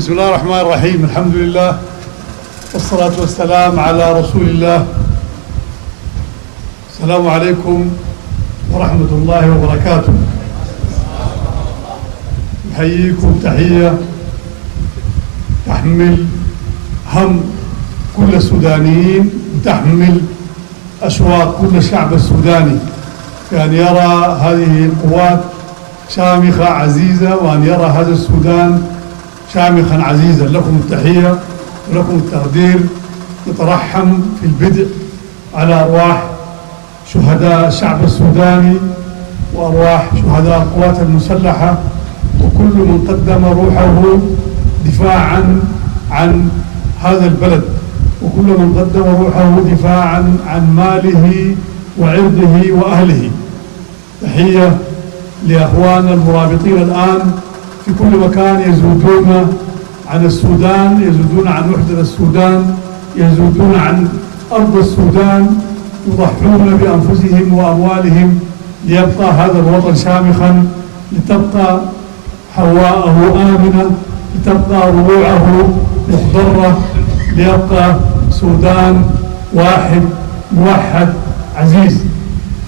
بسم الله الرحمن الرحيم. الحمد لله والصلاة والسلام على رسول الله. السلام عليكم ورحمة الله وبركاته. نحييكم تحية تحمل هم كل السودانيين وتحمل أشواق كل الشعب السوداني بأن يرى هذه القوات شامخة عزيزة، وأن يرى هذا السودان شامخا عزيزا. لكم التحية ولكم التقدير. نترحم في البدء على أرواح شهداء الشعب السوداني وأرواح شهداء القوات المسلحة وكل من قدم روحه دفاعا عن هذا البلد، وكل من قدم روحه دفاعا عن ماله وعرضه وأهله. تحية لأخواننا المرابطين الآن في كل مكان يزودون عن السودان، يزودون عن وحدة السودان، يزودون عن أرض السودان، يضحون بأنفسهم وأموالهم ليبقى هذا الوطن شامخا، لتبقى حواءه آمنة، لتبقى ربوعه مخضرة، ليبقى سودان واحد موحد عزيز.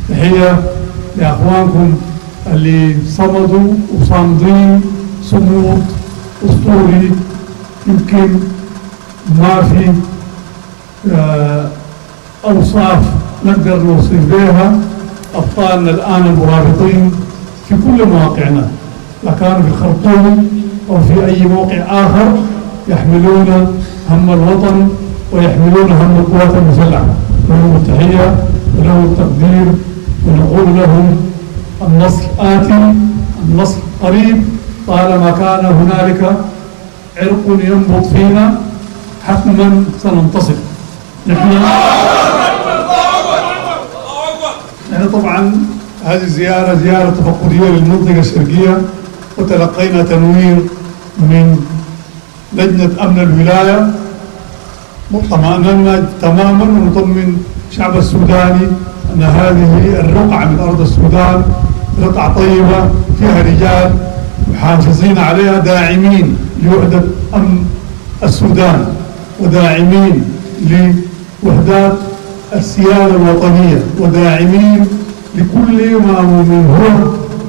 تحية لأخوانكم اللي صمدوا وصامدين صمود أسطوري يمكن ما في أوصاف نقدر نوصف بها أبطالنا الآن المرابطين في كل مواقعنا، لا كانوا في الخرطوم أو في أي موقع آخر، يحملون هم الوطن ويحملون هم القوات المسلحة. لهم التحية ولهم التقدير، ونقول لهم النصر آتي، النصر قريب. طالما كان هنالك عرق ينبض فينا حتما سننتصر. نحن طبعا هذه الزيارة زيارة تفقدية للمنطقة الشرقية، وتلقينا تنوير من لجنة أمن الولاية، اطمأننا تماما ونطمن الشعب السوداني أن هذه الرقعة من أرض السودان رقعة طيبة فيها رجال محافظين عليها، داعمين لوحدة أمن السودان وداعمين لوحدات السيادة الوطنية وداعمين لكل ما هو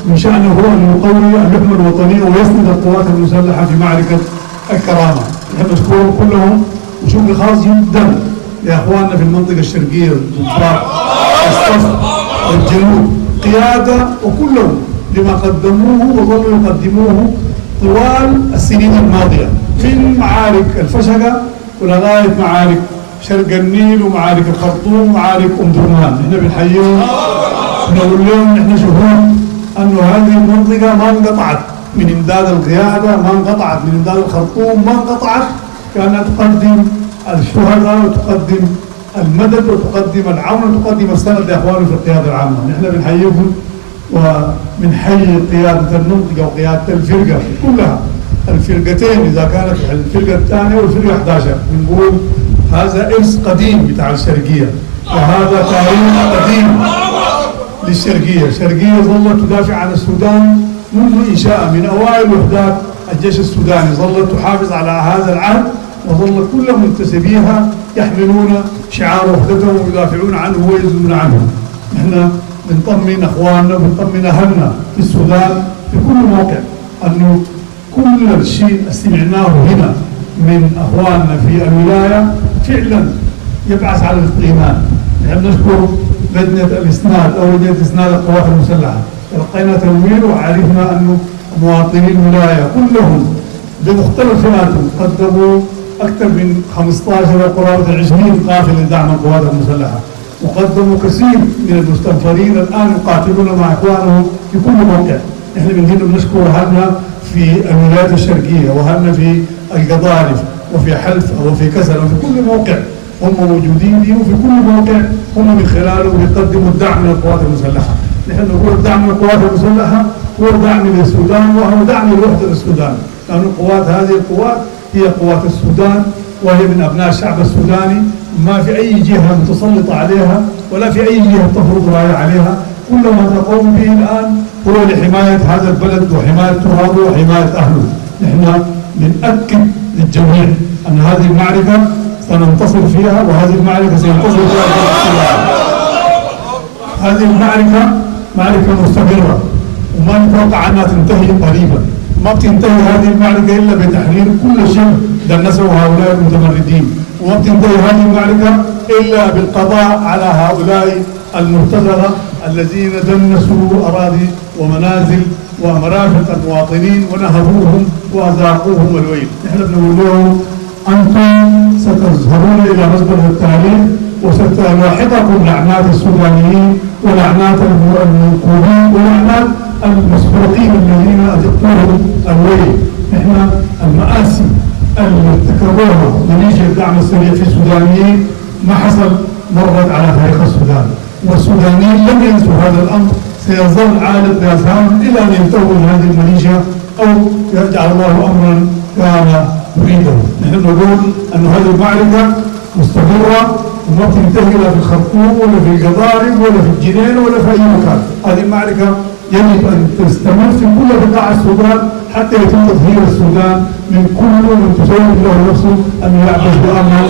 من شأنه أن يقوي اللحمة الوطنية ويسند القوات المسلحة في معركة الكرامة. نحن نشكرهم كلهم، وشكر خاص جدا لأخواننا في المنطقة الشرقية، الضفاف، الصف، الجنوب، قيادة، وكلهم لما قدموه وظلوا يقدموه طوال السنين الماضية، من معارك الفشقة ولغاية معارك شرق النيل ومعارك الخرطوم ومعارك درمان. نحن بنحييهم ونقول لهم نحن شهود أنه هذه المنطقة ما انقطعت من إمداد القيادة، ما انقطعت من إمداد الخرطوم، ما انقطعت، كانت تقدم الشهداء وتقدم المدد وتقدم العون وتقدم السند لأخواننا في القيادة العامة. نحن بنحييكم وبنحيي قيادة المنطقة وقيادة الفرقة كلها، الفرقتين إذا كانت الفرقة الثانية والفرقة 11. بنقول هذا إرث قديم بتاع الشرقية، وهذا تاريخ قديم للشرقية. الشرقية ظلت تدافع عن السودان منذ إنشاء، من أوائل وحدات الجيش السوداني، ظلت تحافظ على هذا العهد، وظل كل منتسبيها يحملون شعار وحدتهم ويدافعون عنه ويزنون عنه. نحن بنطمن اخواننا وبنطمن اهلنا في السودان في كل موقع انه كل الشيء سمعناه هنا من اخواننا في الولايه فعلا يبعث على الاطمئنان. نحن نشكر لجنه الاسناد او لجنه اسناد القوات المسلحه، تلقينا تنوير وعرفنا انه مواطني الولايه كلهم بمختلف فئاتهم قدموا اكثر من 15 وقرابه 20 قافله لدعم القوات المسلحه، وقدموا كثير من المستنفرين الآن يقاتلون مع إخوانهم في كل موقع. نحن من هنا بنشكر أهلنا في الولايات الشرقية وأهلنا في القضارف وفي حلفة وفي كسل وفي كل موقع هم موجودين فيه، وفي كل موقع هم من خلاله يقدموا الدعم للقوات المسلحة. نحن نقول الدعم للقوات المسلحة هو دعم للسودان وهو دعم لوحدة السودان، لأن القوات هذه القوات هي قوات السودان وهي من أبناء الشعب السوداني، ما في أي جهة متسلطة عليها ولا في أي جهة تفرض رأي عليها. كل ما تقوم به الآن هو لحماية هذا البلد وحماية ترابه وحماية أهله. نحن بنأكد للجميع أن هذه المعركة سننتصر فيها، وهذه المعركة سينتصر فيها الفلسطينيين. هذه المعركة معركة مستمرة وما نتوقع أنها تنتهي قريبا. ما بتنتهي هذه المعركة إلا بتحرير كل شيء دنسه هؤلاء المتمردين، وما بتنتهي هذه المعركة إلا بالقضاء على هؤلاء المرتزقة الذين دنسوا أراضي ومنازل ومرافق المواطنين ونهبوهم وأذاقوهم الويل. نحن بنقول لهم أنتم ستظهرون إلى مصدر التاريخ وستلاحقكم لعنات السودانيين ولعنات المنقولين ولعنات المسحوقين الذين أذقوهم الويل. نحن المآسي اللي ارتكبوها ميليشيا الدعم السريع في السودانيين ما حصل مرت على تاريخ السودان، والسودانيين لم ينسوا هذا الأمر، سيظل عالم بأذهانهم إلى أن ينتهوا من هذه الميليشيا أو يجعل الله أمرا كان يريده. نحن نقول أن هذه المعركة مستمرة وما بتنتهي لا في الخرطوم ولا في القضارب ولا في الجنين ولا في أي مكان. هذه المعركة يجب أن تستمر في كل بقاع السودان حتى يتم تطهير السودان من كل من تسول له نفسه أن يعبث بأمره.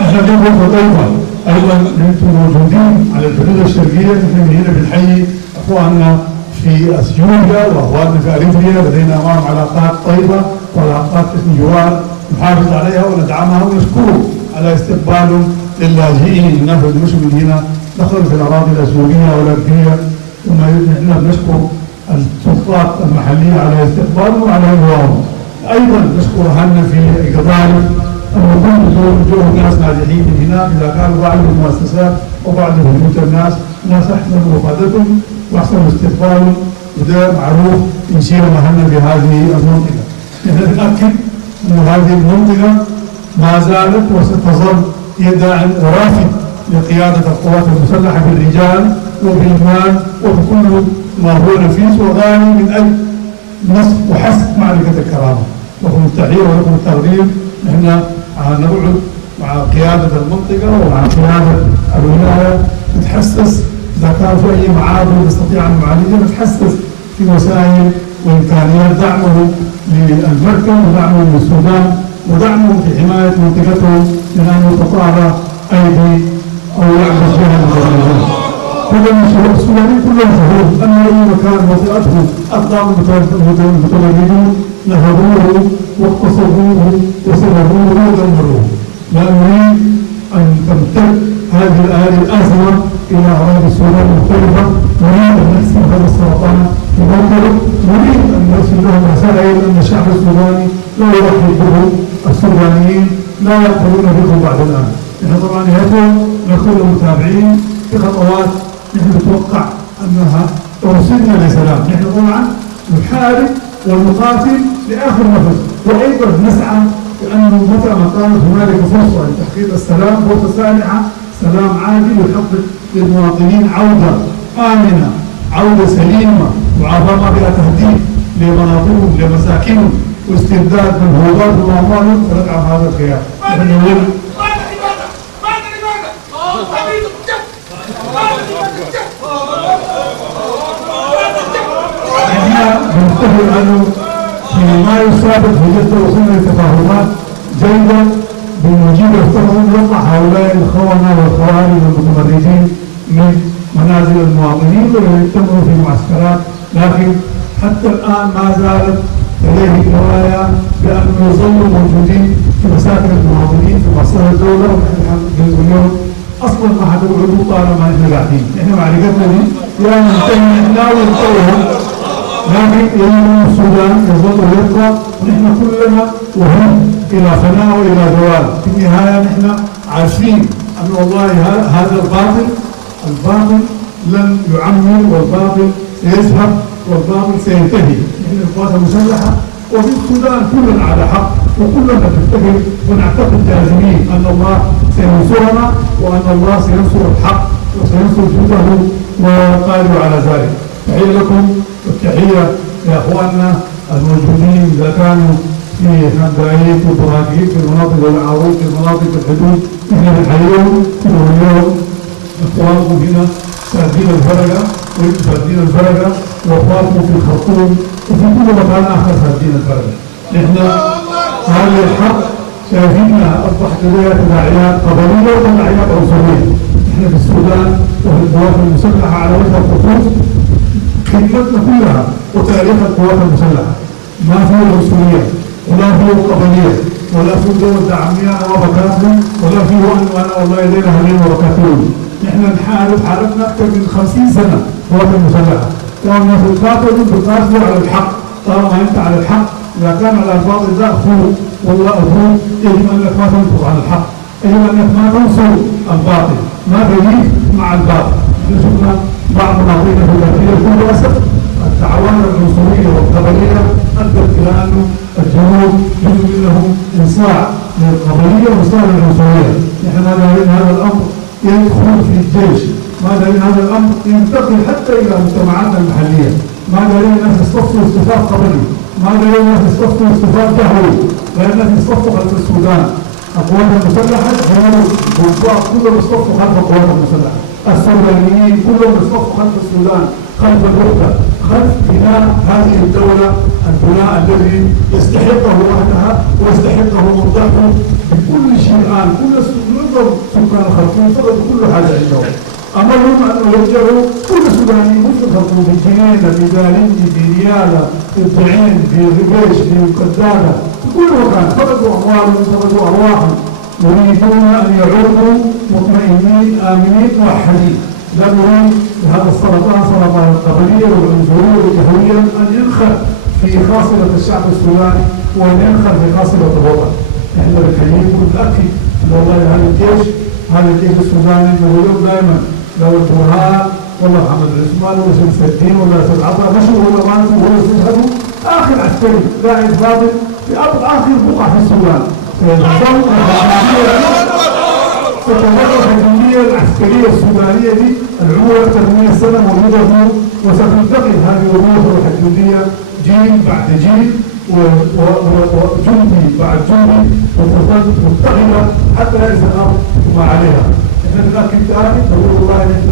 نحن نقول فضيفة أيضا أنتم موجودين على الحدود الشرقية. نحن من هنا بنحيي أخواننا في أثيوبيا وأخواننا في أريتريا، لدينا معهم علاقات طيبة وعلاقات جوار نحافظ عليها وندعمها ونشكرهم على استقبالهم للاجئين. الناس اللي مشوا من هنا دخلوا في الأراضي الأثيوبية والأريترية، ثم نحن نشكر السلطات المحلية على استقبالهم وعلى إنوارهم. أيضا نشكر أهلنا في القضارب أن يكونوا ناس ناجحين من هناك إذا كانوا بعض المؤسسات وبعض بيوت الناس أحسنوا وفادتهم وأحسنوا استقبالهم، وده معروف نشير أهلنا بهذه المنطقة. نحن نتأكد أن هذه المنطقة ما زالت وستظل هي داعم ورافد لقيادة القوات المسلحة بالرجال وبالمال وبكل ما هو نفيس وغالي من أجل نصب وحسب معركة الكرامة. لكم التحية ولكم التقدير. نحن نقعد مع قيادة المنطقة ومع قيادة الولاية نتحسس إذا كان في أي معارض نستطيع أن نعالجها، نتحسس في وسائل وإمكانيات دعمهم للمركز ودعمهم للسودان ودعمهم في حماية منطقتهم من أن يتطالع أيدي أو يعبث بها المتمردين. كل السودانيين كلهم شهود أن أي مكان وطئته أقدام المتمردين نهبوه واقتصدوه وسلبوه ودمروه. لا نريد أن تمتد هذه الأزمة إلى أراضي السودان المختلفة. نريد أن نحسم هذا السرطان في موطنه، نريد أن نرسل لهم رسائل أن الشعب السوداني لا يرحب به، السودانيين لا يقبلون بكم بعد الآن. نحن طبعا نهاية نقول للمتابعين في خطوات نحن نتوقع أنها توصلنا لسلام. نحن طبعا نحارب ونقاتل لآخر نفس، وأيضا نسعى لأنه متى ما كانت هنالك فرصة لتحقيق السلام فرصة سانحة، سلام عادل يحقق للمواطنين عودة آمنة، عودة سليمة معظمة بها تهديد لمناطقهم لمساكنهم واسترداد منهوبات وأموالهم، فندعم هذا الخيار. ننتهي أنه في مايو السابق وصلنا لتفاهمات جيدة بمجيب يفترض يطلع هؤلاء الخونة والخوارج والمتمردين من منازل المواطنين ويجتمعوا في معسكرات، لكن حتى الآن ما زالت لديه رواية بأنه يظلوا موجودين في مساكن المواطنين في مصلحة الدولة. ونحن اليوم أصلا ما حتقعدوا طالما نحن قاعدين، نحن معركتنا دي يا ننتهي احنا وننتهيهم، لكن يجب السودان يظل ويبقى ونحن كلنا وهم إلى فناء وإلى زوال. في النهاية نحن عارفين أن والله هذا الباطل لن يعمر والباطل سيذهب والباطل سينتهي. نحن القوات المسلحة وفي السودان كلنا على حق وكلنا نفتكر ونعتقد جازمين أن الله سينصرنا وأن الله سينصر الحق وسينصر جنده وقادر على ذلك. تحية لكم والتحية لأخواننا الموجودين إذا كانوا في حمدائية وبراكين في المناطق والعروض في المناطق الحدود. نحن بنحييهم اليوم. السلام اخوانكم هنا سادين الفرقه وانتم سادين الفرقه، واخوانكم في الخرطوم وفي كل مكان اخر سادين الفرقه. نحن هذه الحق شايفينها اصبحت لديها تداعيات قبليه وتداعيات عنصريه. نحن في السودان وفي القوات المسلحه على وجه الخصوص خدمتنا كلها وتاريخ القوات المسلحه ما فيه عنصريه ولا فيه قبليه ولا فيه دول دعميه وبكاتهم ولا فيه وانا والله لينا هنين وبكاتهم. نحن حاربنا اكثر من 50 سنه قوات المسلحه، كانوا الناس بيقاتلوا على الحق. طالما انت على الحق، اذا كان على الباطل ده اخوه والله اخوه، يجب انك ما تنصر على الحق، يجب انك ما تنصر الباطل، ما تجيب مع الباطل. شفنا بعض مناطقنا في الداخليه بكل اسف الدعوات العنصريه والقبليه ادت الى انه الجنود جزء منهم انصاع للقبليه وانصاع للعنصريه. نحن ما دارين هذا الامر يدخل في الجيش، ما دارين هذا الامر ينتقل حتى الى مجتمعاتنا المحليه، ما دارين الناس يصطفوا اصطفاف قبلي، ما دارين الناس يصطفوا اصطفاف دهوي، لان الناس يصطفوا خلف السودان. القوات المسلحه كانوا والضباط كلهم يصطفوا خلف القوات المسلحه، السودانيين كلهم يصطفوا خلف السودان، خلف الوحده، خلف بناء هذه الدوله، البناء الذي يستحقه وحدها ويستحقه مرضاته بكل شيء. الان كل سكان الخرطوم فقدوا كل حاجه عندهم، امرهم ان يرجعوا كل سوداني مش في الخرطوم، في جنينه، في دالنجي، في رياله، في الضعين، في الربيش، في قداده، في كل مكان فقدوا اموالهم فقدوا ارواحهم. يريدون ان يعودوا مطمئنين امنين موحدين. لا نريد هذا سرطان القبليه والعنصريه والجهويه ان ينخر في خاصره الشعب السوداني وان ينخر في خاصره الوطن. نحن بنحييكم ونأكد ان والله هذا الجيش السوداني موجود دائما، لو البرهان والله محمد العثمان ولا شمس الدين ولا سيد عطا مشوا ولا ما نشوا ولا يشهدوا اخر عسكري قاعد فاضل في اخر بقعه في السودان. ستتوقف الجندية العسكرية السودانية دي العمر أكثر من 100 سنة موجودة هنا، وستنتقل هذه الروح الجندية جيل بعد جيل وجندي بعد جندي وتظل متقلة حتى يأتي الأرض ما عليها. نحن نأكد الآن نقول والله نحن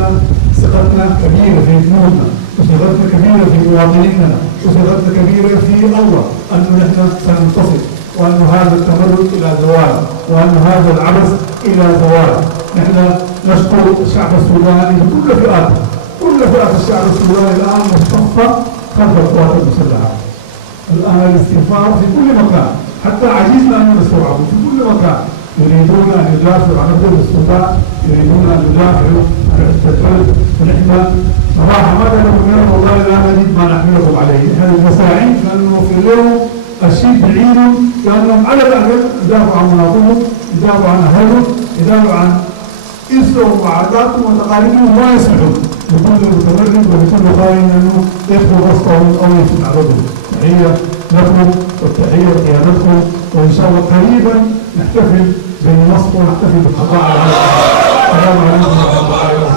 ثقتنا كبيرة في جنودنا وثقتنا كبيرة في مواطنينا وثقتنا كبيرة في الله أنه نحن سننتصر، وأن هذا التمرد إلى زوال، وأن هذا العبث إلى زوال. نحن نشكر الشعب السوداني بكل فئاته، كل فئات الشعب السوداني الآن مصطفى خلف القوات المسلحة. الآن الاستنفار في كل مكان، حتى عجزنا أن نستوعبه في كل مكان. يريدون أن يدافعوا عن حدود السودان، يريدون أن يدافعوا عن التجرد، ونحن صراحة ماذا نقول والله لا نجد ما نحملكم عليه. نحن المساعين لأنه نوفر لهم الشيء بعينهم، لأنهم على الأقل يدافعوا عن مناطقهم، يدافعوا عن أهلهم، يدافعوا عن إسلهم وعاداتهم وتقاليدهم، ما يسمحوا لكل متمرد ولكل خائن أنه يدخل وسطهم أو يفسد عددهم. تحية لكم والتحية لقيادتكم، وإن شاء الله قريبا نحتفل بين مصر ونحتفل بالقضاء على السلام عليكم ورحمة الله وبركاته.